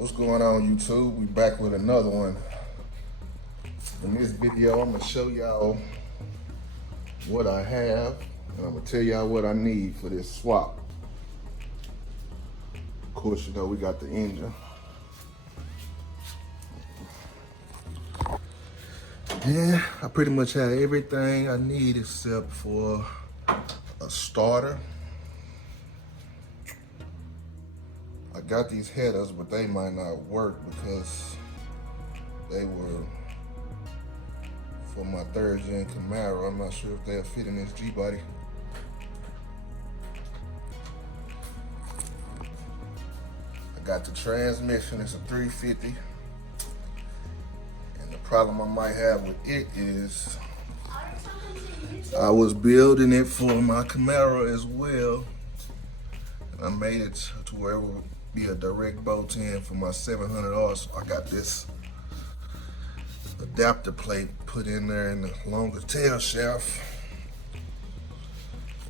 What's going on, YouTube? We back with another one. In this video, I'm gonna show y'all what I have, and I'm gonna tell y'all what I need for this swap. Of course, you know we got the engine. Yeah, I pretty much have everything I need except for a starter. I got these headers, but they might not work because they were for my 3rd gen Camaro. I'm not sure if they'll fit in this G-body. I got the transmission, it's a 350. And the problem I might have with it is I was building it for my Camaro as well. And I made it to where it would be a direct bolt-in for my 700R. So I got this adapter plate put in there in the longer tail shaft.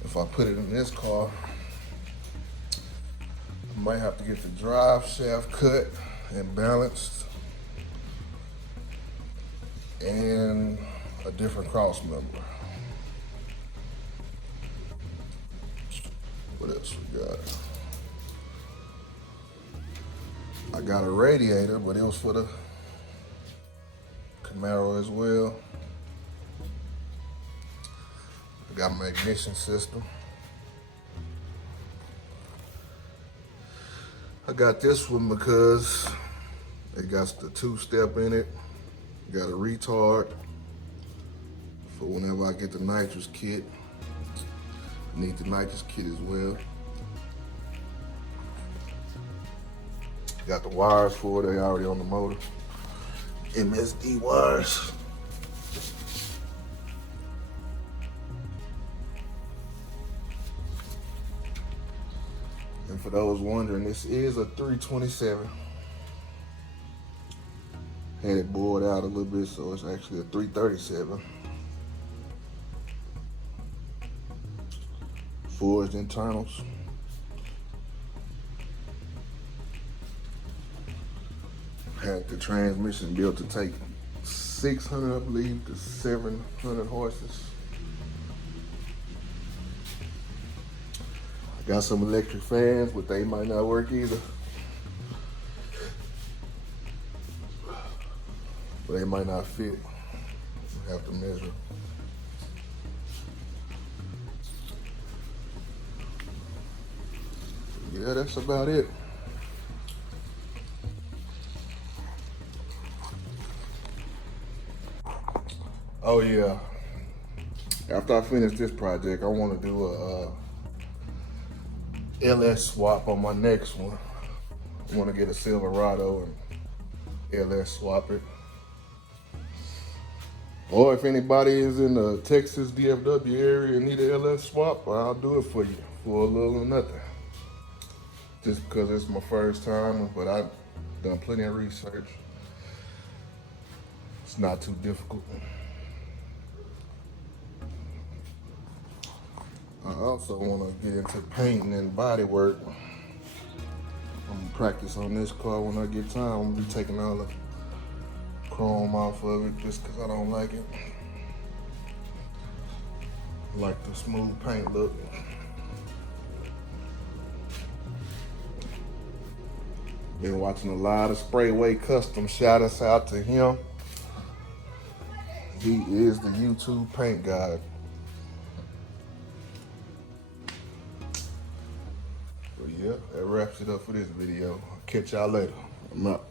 If I put it in this car, I might have to get the drive shaft cut and balanced and a different cross member. What else we got? I got a radiator, but it was for the Camaro as well. I got my ignition system. I got this one because it got the 2-step in it. Got a retard for whenever I get the nitrous kit. I need the nitrous kit as well. Got the wires for it, they already on the motor. MSD wires. And for those wondering, this is a 327. Had it bored out a little bit, so it's actually a 337. Forged internals. Had the transmission built to take 600, I believe, to 700 horses. I got some electric fans, but they might not work either. But they might not fit. I have to measure. Yeah, that's about it. Oh yeah, after I finish this project, I want to do a LS swap on my next one. I want to get a Silverado and LS swap it. Or if anybody is in the Texas DFW area and need an LS swap, I'll do it for you for a little or nothing. Just because it's my first time, but I've done plenty of research. It's not too difficult. I also want to get into painting and body work. I'm gonna practice on this car when I get time. I'm gonna be taking all the chrome off of it just because I don't like it. I like the smooth paint look. Been watching a lot of Sprayway Custom. Shout us out to him. He is the YouTube paint guy. But yeah, that wraps it up for this video. I'll catch y'all later. I'm out.